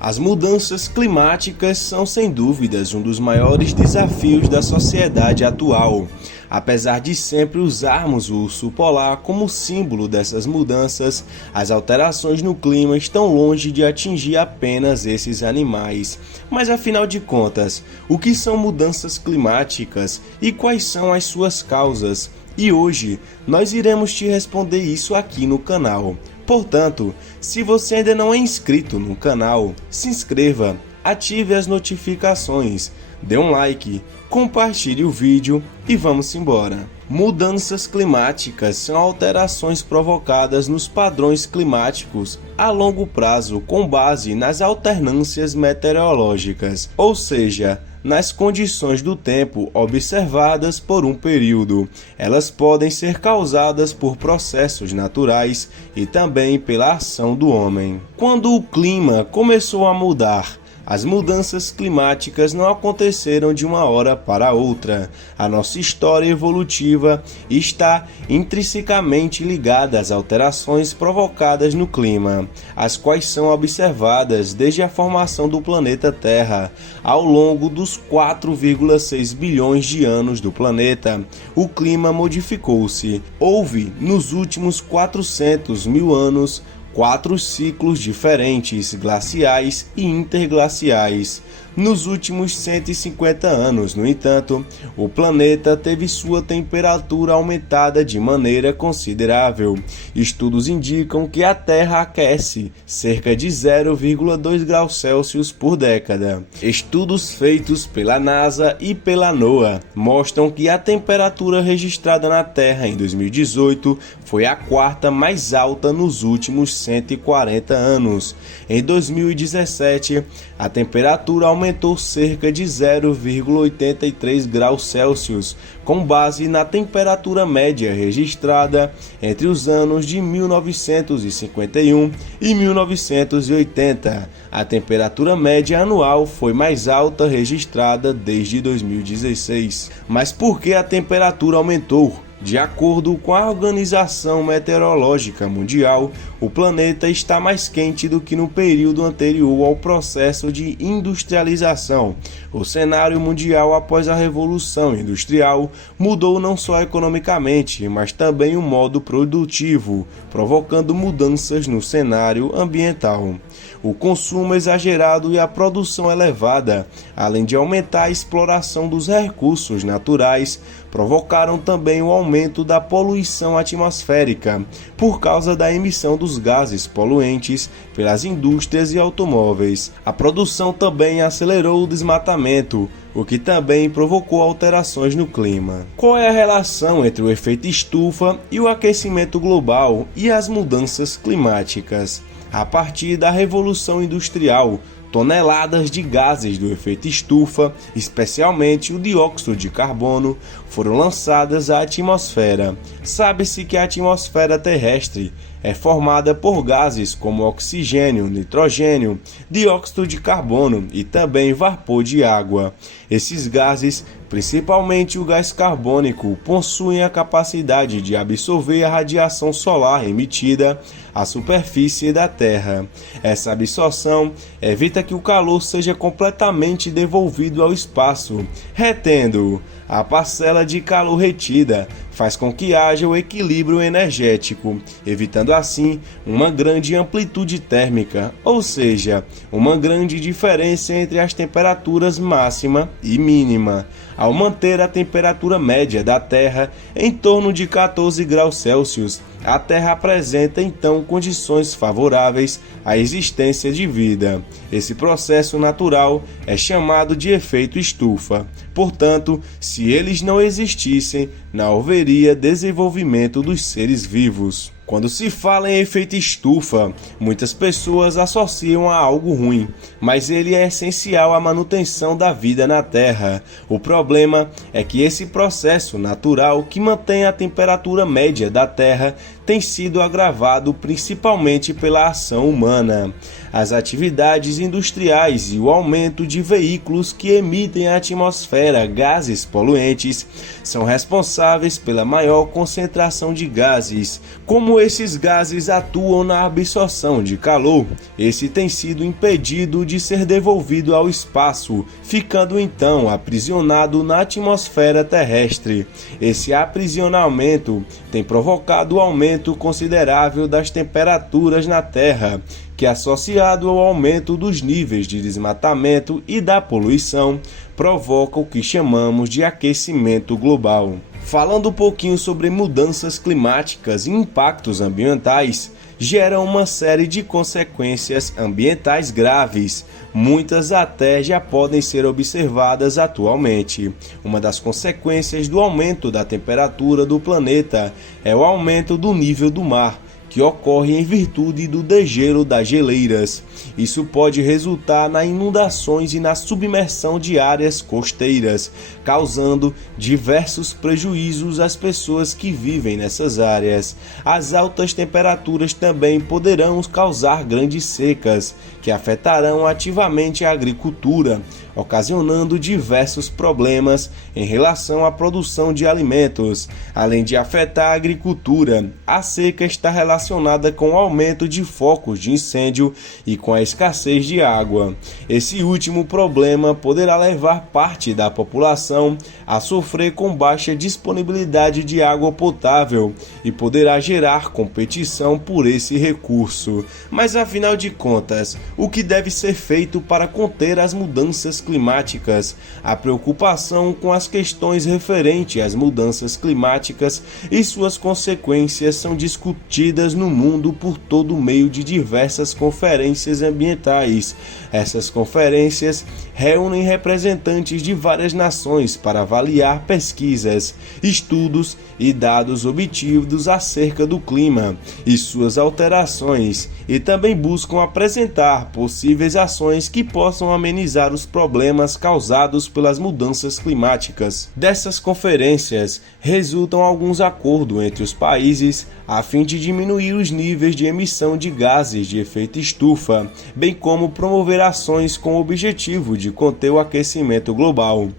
As mudanças climáticas são, sem dúvidas, um dos maiores desafios da sociedade atual. Apesar de sempre usarmos o urso polar como símbolo dessas mudanças, as alterações no clima estão longe de atingir apenas esses animais. Mas afinal de contas, o que são mudanças climáticas e quais são as suas causas? E hoje nós iremos te responder isso aqui no canal. Portanto, se você ainda não é inscrito no canal, se inscreva, ative as notificações, dê um like, compartilhe o vídeo e vamos embora. Mudanças climáticas são alterações provocadas nos padrões climáticos a longo prazo com base nas alternâncias meteorológicas, ou seja, nas condições do tempo observadas por um período. Elas podem ser causadas por processos naturais e também pela ação do homem. Quando o clima começou a mudar, as mudanças climáticas não aconteceram de uma hora para outra. A nossa história evolutiva está intrinsecamente ligada às alterações provocadas no clima, as quais são observadas desde a formação do planeta Terra. Ao longo dos 4,6 bilhões de anos do planeta, o clima modificou-se. Houve, nos últimos 400 mil anos, 4 ciclos diferentes, glaciais e interglaciais. Nos últimos 150 anos, no entanto, o planeta teve sua temperatura aumentada de maneira considerável. Estudos indicam que a Terra aquece cerca de 0,2 graus Celsius por década. Estudos feitos pela NASA e pela NOAA mostram que a temperatura registrada na Terra em 2018 foi a quarta mais alta nos últimos 140 anos. Em 2017, a temperatura aumentou cerca de 0,83 graus Celsius, com base na temperatura média registrada entre os anos de 1951 e 1980. A temperatura média anual foi mais alta registrada desde 2016. Mas por que a temperatura aumentou? De acordo com a Organização Meteorológica Mundial, o planeta está mais quente do que no período anterior ao processo de industrialização. O cenário mundial após a Revolução Industrial mudou não só economicamente, mas também o modo produtivo, provocando mudanças no cenário ambiental. O consumo exagerado e a produção elevada, além de aumentar a exploração dos recursos naturais, provocaram também o aumento da poluição atmosférica, por causa da emissão dos gases poluentes pelas indústrias e automóveis. A produção também acelerou o desmatamento, o que também provocou alterações no clima. Qual é a relação entre o efeito estufa e o aquecimento global e as mudanças climáticas? A partir da Revolução Industrial, toneladas de gases do efeito estufa, especialmente o dióxido de carbono, foram lançadas à atmosfera. Sabe-se que a atmosfera terrestre é formada por gases como oxigênio, nitrogênio, dióxido de carbono e também vapor de água. Esses gases, principalmente o gás carbônico, possuem a capacidade de absorver a radiação solar emitida à superfície da Terra. Essa absorção evita que o calor seja completamente devolvido ao espaço, retendo-o. A parcela de calor retida faz com que haja o equilíbrio energético, evitando assim uma grande amplitude térmica, ou seja, uma grande diferença entre as temperaturas máxima e mínima. Ao manter a temperatura média da Terra em torno de 14 graus Celsius, a Terra apresenta então condições favoráveis à existência de vida. Esse processo natural é chamado de efeito estufa. Portanto, se eles não existissem, não haveria desenvolvimento dos seres vivos. Quando se fala em efeito estufa, muitas pessoas associam a algo ruim, mas ele é essencial à manutenção da vida na Terra. O problema é que esse processo natural que mantém a temperatura média da Terra tem sido agravado principalmente pela ação humana. As atividades industriais e o aumento de veículos que emitem à atmosfera gases poluentes são responsáveis pela maior concentração de gases. Como esses gases atuam na absorção de calor, esse tem sido impedido de ser devolvido ao espaço, ficando então aprisionado na atmosfera terrestre. Esse aprisionamento tem provocado o aumento considerável das temperaturas na Terra, que, associado ao aumento dos níveis de desmatamento e da poluição, provoca o que chamamos de aquecimento global. Falando um pouquinho sobre mudanças climáticas e impactos ambientais, geram uma série de consequências ambientais graves, muitas até já podem ser observadas atualmente. Uma das consequências do aumento da temperatura do planeta é o aumento do nível do mar, que ocorre em virtude do degelo das geleiras. Isso pode resultar nas inundações e na submersão de áreas costeiras, causando diversos prejuízos às pessoas que vivem nessas áreas. As altas temperaturas também poderão causar grandes secas, que afetarão ativamente a agricultura, ocasionando diversos problemas em relação à produção de alimentos. Além de afetar a agricultura, a seca está relacionada com o aumento de focos de incêndio e com a escassez de água. Esse último problema poderá levar parte da população a sofrer com baixa disponibilidade de água potável e poderá gerar competição por esse recurso. Mas afinal de contas, o que deve ser feito para conter as mudanças climáticas? A preocupação com as questões referentes às mudanças climáticas e suas consequências são discutidas no mundo por todo meio de diversas conferências ambientais. Essas conferências reúnem representantes de várias nações para avaliar pesquisas, estudos e dados obtidos acerca do clima e suas alterações, e também buscam apresentar possíveis ações que possam amenizar os problemas causados pelas mudanças climáticas. Dessas conferências resultam alguns acordos entre os países a fim de diminuir os níveis de emissão de gases de efeito estufa, bem como promover ações com o objetivo de conter o aquecimento global.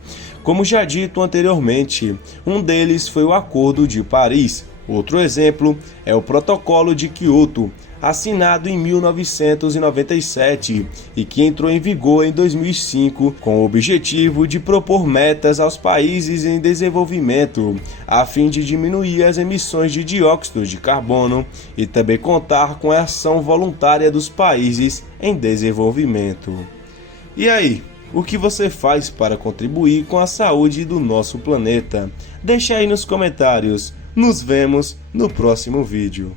Como já dito anteriormente, um deles foi o Acordo de Paris. Outro exemplo é o Protocolo de Kyoto, assinado em 1997 e que entrou em vigor em 2005, com o objetivo de propor metas aos países em desenvolvimento, a fim de diminuir as emissões de dióxido de carbono e também contar com a ação voluntária dos países em desenvolvimento. E aí, o que você faz para contribuir com a saúde do nosso planeta? Deixa aí nos comentários. Nos vemos no próximo vídeo.